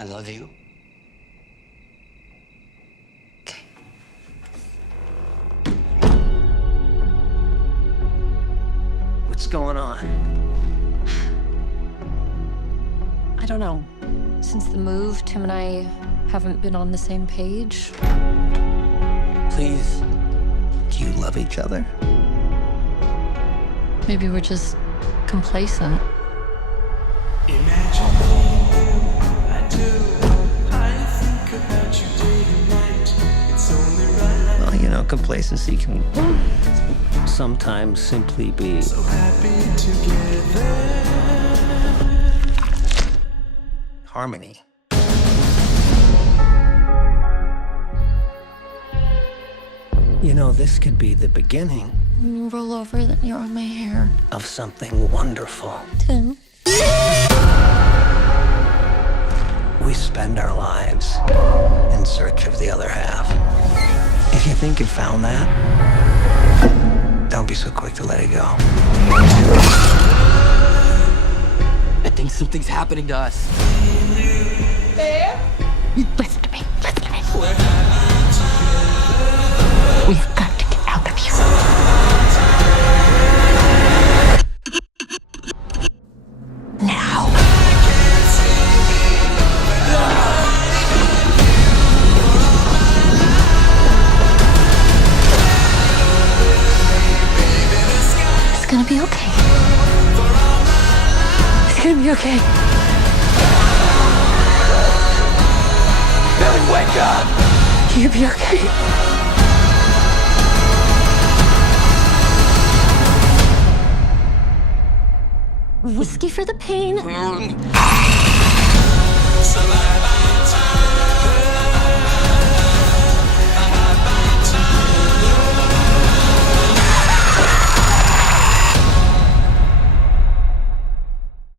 I love you. Okay. What's going on? I don't know. Since the move, Tim and I haven't been on the same page. Please. Do you love each other? Maybe we're just complacent. Imagine you, I do. I think about you day and night. It's only right. Well, you know, complacency can sometimes simply be So happy together. harmony. You know, this could be the beginning When you roll over, then you're on my hair. of something wonderful. Tim. We spend our lives in search of the other half. If you think you found that, don't be so quick to let it go. I think something's happening to us. Listen to me. Listen to me. We've got to get out of here. Now. It's gonna be okay. It's gonna be okay. Billy, wake up! You'll be okay. Whiskey for the pain.